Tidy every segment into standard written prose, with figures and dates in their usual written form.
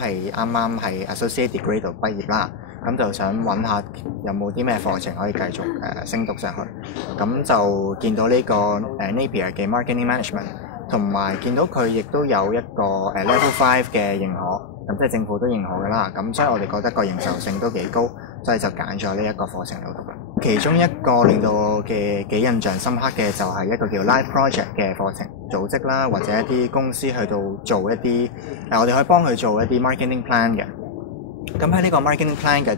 係啱啱係 associate degree 度畢業啦，咁就想揾下有冇啲咩課程可以繼續升讀上去。咁就見到呢個Napier 嘅 marketing management， 同埋見到佢亦都有一個level 5嘅認可，咁即係政府都認可㗎啦。咁所以我哋覺得個認受性都幾高，所以就揀咗呢一個課程嚟讀啦。其中一個令到我嘅幾印象深刻嘅就係一個叫 Live Project 嘅課程，組織啦或者一啲公司去到做一啲我哋可以幫佢做一啲 marketing plan 嘅。咁喺呢個 marketing plan 嘅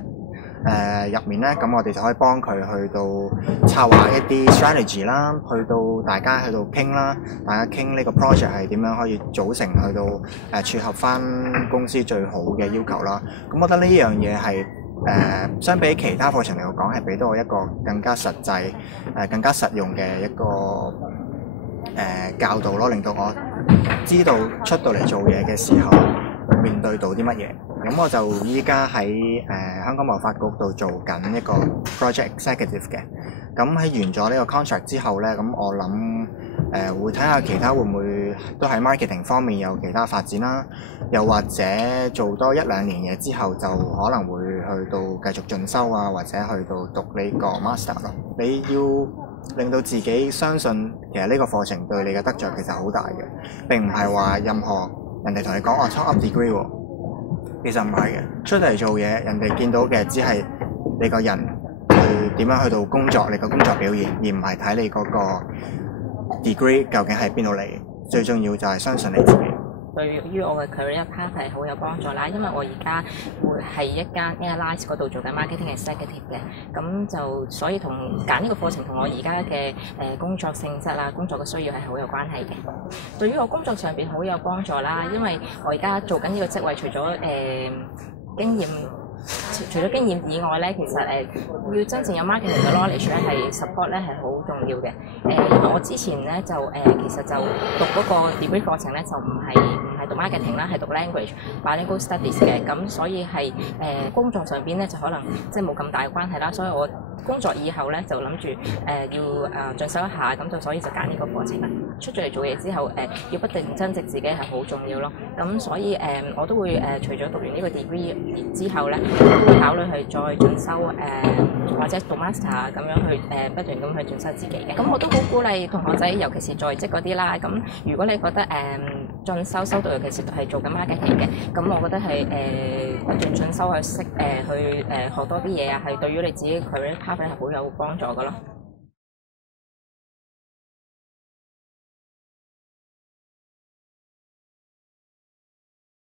入面咧，咁我哋就可以幫佢去到策劃一啲 strategy 啦，去到大家去到傾啦，大家傾呢個 project 係點樣可以組成，去到撮合翻公司最好嘅要求啦。咁我覺得呢樣嘢係相比其他課程嚟講，係俾到我一個更加實際、更加實用嘅一個教導咯，令到我知道出到嚟做嘢嘅時候面對到啲乜嘢。咁我就依家喺香港貿發局度做緊一個 project executive 嘅。咁喺完咗呢個 contract 之後呢，咁我諗會睇下其他會唔會都喺 marketing 方面有其他發展啦，又或者做多1-2年嘢之後就可能會去到繼續進修啊，或者去到讀呢個 master 咯。你要令到自己相信其實呢個課程對你嘅得着其實好大嘅，並唔係話任何人哋同你講我 top up degree 喎，其實唔係嘅。出嚟做嘢，人哋見到嘅只係你個人去點樣去到工作，你個工作表現，而唔係睇你嗰個 degree 究竟喺邊度嚟。最重要就係相信你自己。對於我嘅 career path 係好有幫助啦，因為我而家會喺一間 Airlines 嗰度做緊 marketing executive 嘅，咁就所以同揀呢個課程同我而家嘅工作性質啦、工作嘅需要係好有關係嘅。對於我工作上邊好有幫助啦，因為我而家做緊呢個職位，除咗除咗經驗以外咧，其實要真正有 marketing 嘅 knowledge 咧，係 support 咧係好重要嘅。因為我之前咧就其實就讀嗰個 degree 課程咧，就唔係讀 marketing 啦，係讀 bilingual studies 嘅。咁所以係工作上邊咧就可能即係冇咁大嘅關係啦。所以我工作以後咧就諗住要進修一下，咁就所以就揀呢個課程啦。出咗嚟做嘢之後要不斷增值自己係好重要咯。咁所以我都會除咗讀完呢個 degree 之後咧，會考慮去再進修或者讀 master 咁樣去不斷咁去進修自己嘅。咁我都好鼓勵同學仔，尤其是在職嗰啲啦。咁如果你覺得進修到，尤其是係做緊 marketing 嘅，咁我覺得係不斷進修去學多啲嘢啊，係對於你自己 career path 係好有幫助㗎咯。